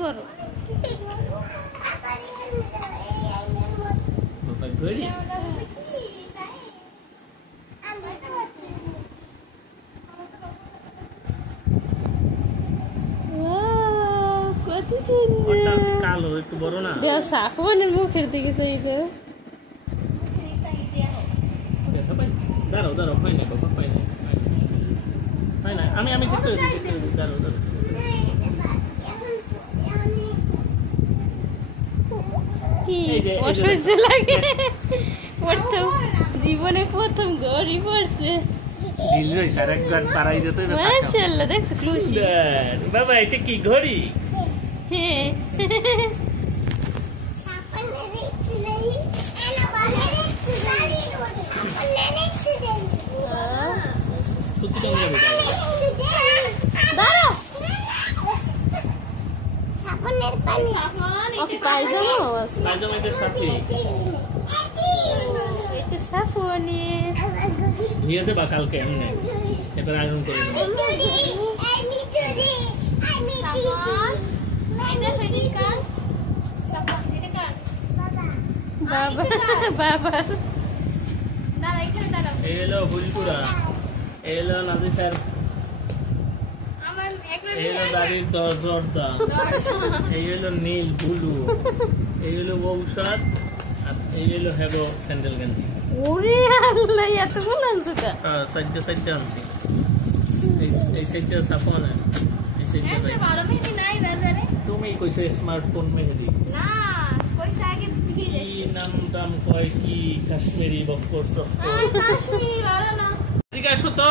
করো ঘড়ি কত সুন্দর কালো একটু বড় না সাফওয়ানের মুখের দিকে চাই করে দাঁড়াও দাঁড়াও হয় না বাবা হয় না হয় না আমি ঠিক করে দিই দাঁড়াও দাঁড়াও কি অসহ্য লাগে প্রথম জীবনে প্রথম ঘড়ি পড়ছে মাশাআল্লাহ দেখছো খুশি বাবা এটা কি ঘড়ি হ্যাঁ ধুয়ে দেবা কালকে এমনি এবার আয়রন করে দেবো বাবা এই হলো হুলপুরা এই হলো নাজিফার এই হলো বাড়ির দরজা এই হলো নীল ব্লু এই হলো ঔষধ আর এই হলো হেবো স্যান্ডেল গেঞ্জি ওরে আল্লাহ এতগুলো আনছো কা সাইডটা আনছি এই সাইডটা সাফন এই সাইডটা তুমি কইছো স্মার্টফোন মেহেদি না কইছে আগে থেকে কি নাম দাম কয় কি কাশ্মীরি বক্কর কাশ্মীরি ভালো না এদিকে আসো তো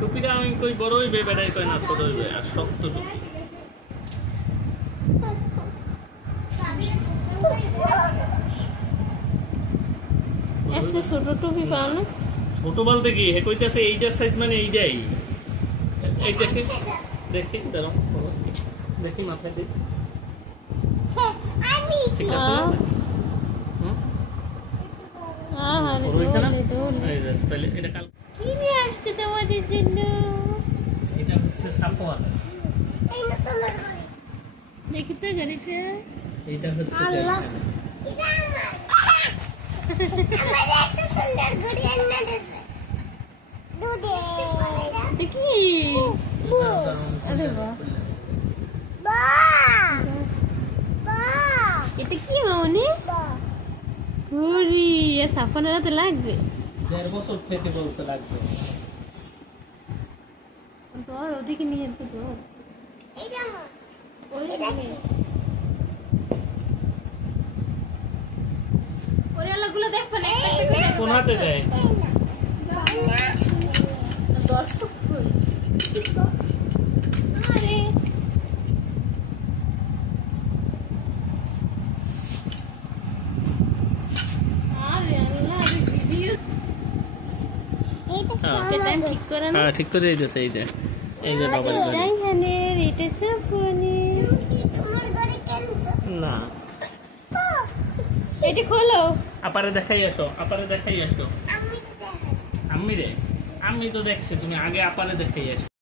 টুপিটা আমি কই বড় হইবে বেড়াই কয় না ছোট হইবে আর শক্ত টুপি এসে ছোট টুপি পাও না ছোট বলতে কি হে কইতাছে এইটার সাইজ মানে এইটাই এই দেখে দেখি দাঁড়াও দেখি মাথায় দেখি ঠিক আছে তাহলে এটা কাল কি নিয়ে আসছে তোমাদের জন্য এটা হচ্ছে সাফওয়ান দেখি তো গাড়িটা এটা হচ্ছে আল্লাহ দেখি আরে এটা কি মামনি ঘুরি সাফনের হাতে লাগবে 1.5 বছর থেকে বলছে লাগবে তোর ওদিকে নিয়ে তো ওই আলোগুলো দেখো না কোন হাতে দেয় দর্শক আরে হ্যাঁ ঠিক করে দিতেছে এই যে বাবার এটা চাপনি না এটা খোলো আপারে দেখাই আসো আমি রে আমি তো দেখছি তুমি আগে আপারে দেখাই আসো